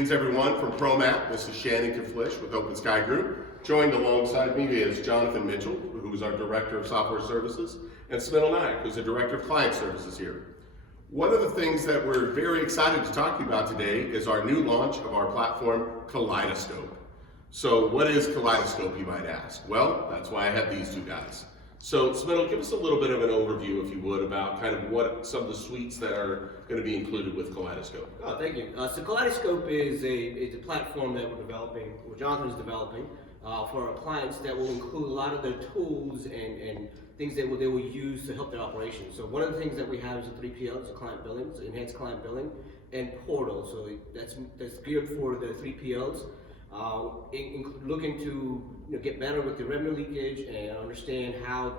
Greetings everyone from ProMap. This is Shannon Caflisch with Open Sky Group. Joined alongside me is Jonathan Mitchell, who is our Director of Software Services, and Smital Niak, who's the Director of Client Services here. One of the things that we're very excited to talk to you about today is our new launch of our platform, Kaleidoscope. So what is Kaleidoscope, you might ask? Well, that's why I have these two guys. So Smital, give us a little bit of an overview, if you would, about kind of what some of the suites that are going to be included with Kaleidoscope. Oh, thank you. So Kaleidoscope is a platform that we're developing, or Jonathan is developing, for our clients that will include a lot of their tools and things that they will use to help their operations. So one of the things that we have is a 3PL, it's a client billing, it's enhanced client billing, and portal. So that's geared for the 3PLs. Looking to get better with the revenue leakage and understand how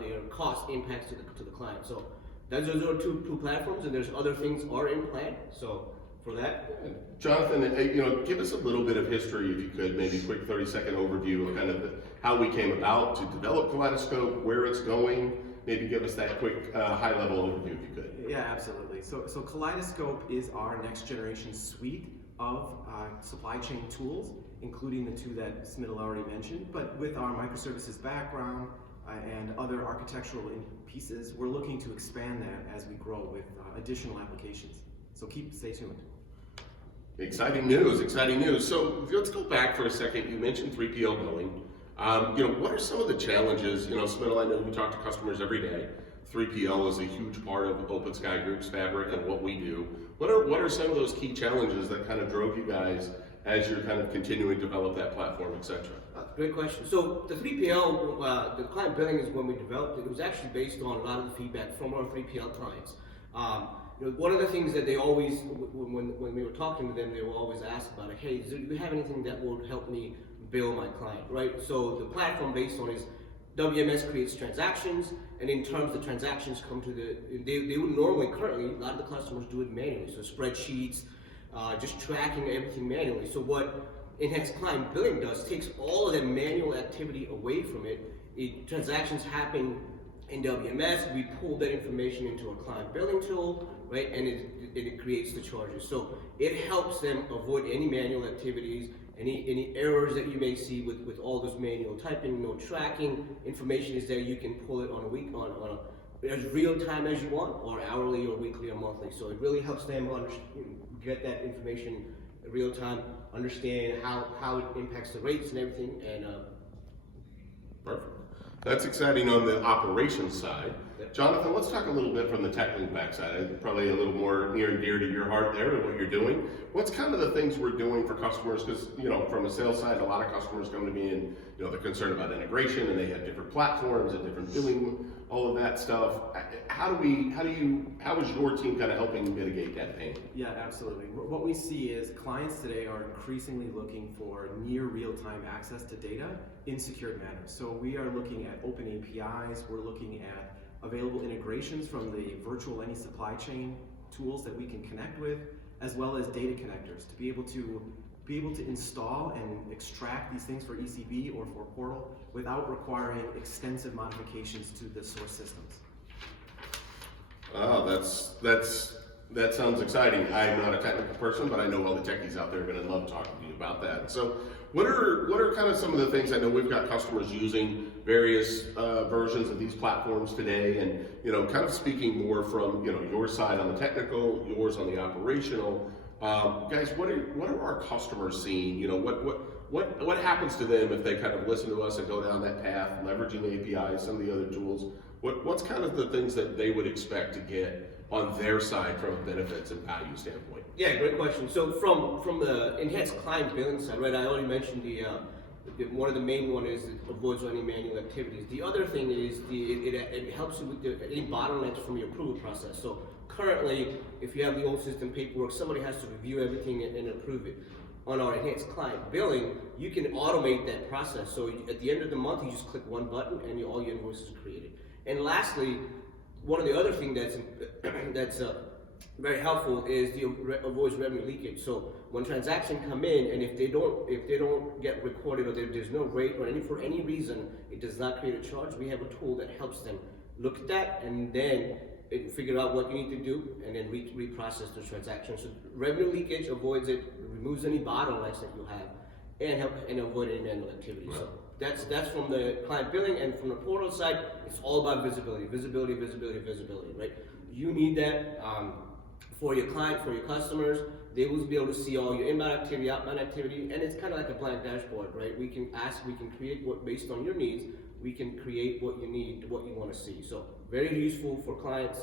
their cost impacts to the client. So those are two platforms, and there's other things are in plan. So for that, Jonathan, give us a little bit of history, if you could, maybe a quick 30-second overview of kind of how we came about to develop Kaleidoscope, where it's going. Maybe give us that quick high-level overview, if you could. Yeah, absolutely. So Kaleidoscope is our next generation suite of supply chain tools, including the two that Smital already mentioned. But with our microservices background and other architectural pieces, we're looking to expand that as we grow with additional applications. So stay tuned. Exciting news, exciting news. So let's go back for a second. You mentioned 3PL billing. What are some of the challenges? Smital, I know you talk to customers every day. 3PL is a huge part of Open Sky Group's fabric and what we do. What are some of those key challenges that kind of drove you guys as you're kind of continuing to develop that platform, et cetera? Great question. So the 3PL, the client billing is when we developed it. It was actually based on a lot of the feedback from our 3PL clients. One of the things that they always, when we were talking to them, they will always ask about it. Hey, do you have anything that will help me bill my client, right? So the platform based on is WMS creates transactions, and in terms of transactions come to they would normally, currently, a lot of the customers do it manually. So spreadsheets, just tracking everything manually. So what enhanced client billing does, takes all of that manual activity away from it. Transactions happen in WMS, we pull that information into our client billing tool, right, and it creates the charges. So it helps them avoid any manual activities, any errors that you may see with all this manual typing, no tracking. Information is there, you can pull it on a week, on as real time as you want, or hourly or weekly or monthly. So it really helps them get that information in real time, understand how it impacts the rates and everything, and Perfect. That's exciting on the operations side. Yep. Jonathan, let's talk a little bit from the technical backside. Probably a little more near and dear to your heart there and what you're doing. What's kind of the things we're doing for customers? Because from a sales side, a lot of customers come to me and they're concerned about integration, and they have different platforms and different billing, all of that stuff. How is your team kind of helping mitigate that pain? Yeah, absolutely. What we see is clients today are increasingly looking for near real-time access to data in secured manners. So we are looking at open APIs, we're looking at available integrations from the virtual any supply chain tools that we can connect with, as well as data connectors to be able to install and extract these things for ECB or for portal without requiring extensive modifications to the source systems. Oh, that sounds exciting. I'm not a technical person, but I know all the techies out there are going to love talking to you about that. So what are kind of some of the things? I know we've got customers using various versions of these platforms today, and kind of speaking more from your side on the technical, yours on the operational. Guys, what are our customers seeing? What happens to them if they kind of listen to us and go down that path, leveraging APIs, some of the other tools? What's kind of the things that they would expect to get on their side from a benefits and value standpoint? Yeah, great question. So from the enhanced client billing side, right? I already mentioned one of the main one is it avoids any manual activities. The other thing is it helps you with any bottlenecks from your approval process. So currently, if you have the old system paperwork, somebody has to review everything and approve it. On our enhanced client billing, you can automate that process. So at the end of the month, you just click one button and all your invoices are created. And lastly, one of the other things that's very helpful is the avoids revenue leakage. So when transactions come in, and if they don't get recorded, or there's no rate, or for any reason it does not create a charge, we have a tool that helps them look at that, and then it figure out what you need to do, and then reprocess the transaction. So revenue leakage avoids it, removes any bottlenecks that you have, and help and avoid any manual activity. So that's from the client billing, and from the portal side, it's all about visibility, right? You need that for your client, for your customers. They will be able to see all your inbound activity, outbound activity, and it's kind of like a blank dashboard, right? We can create what based on your needs. We can create what you need, what you want to see. So very useful for clients,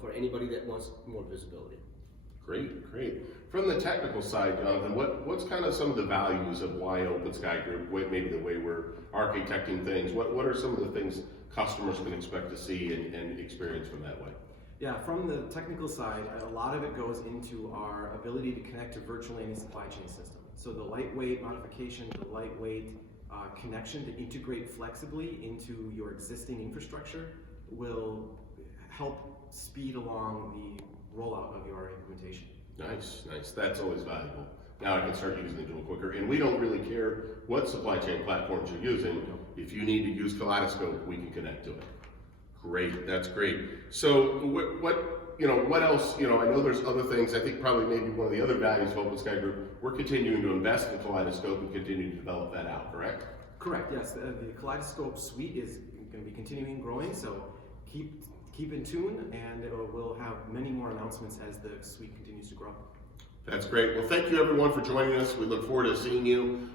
for anybody that wants more visibility. Great, great. From the technical side, Jonathan, what's kind of some of the values of why Open Sky Group, maybe the way we're architecting things, what are some of the things customers can expect to see and experience from that way? Yeah, from the technical side, a lot of it goes into our ability to connect to virtually any supply chain system. So the lightweight modification, the lightweight connection to integrate flexibly into your existing infrastructure will help speed along the rollout of your implementation. Nice, nice. That's always valuable. Now I can start using it a little quicker. And we don't really care what supply chain platforms you're using. If you need to use Kaleidoscope, we can connect to it. Great, that's great. So what else, I know there's other things. I think probably maybe one of the other values of Open Sky Group, we're continuing to invest in Kaleidoscope and continue to develop that out, correct? Correct, yes. The Kaleidoscope suite is going to be continuing growing, so keep in tune, and we'll have many more announcements as the suite continues to grow. That's great. Well, thank you everyone for joining us. We look forward to seeing you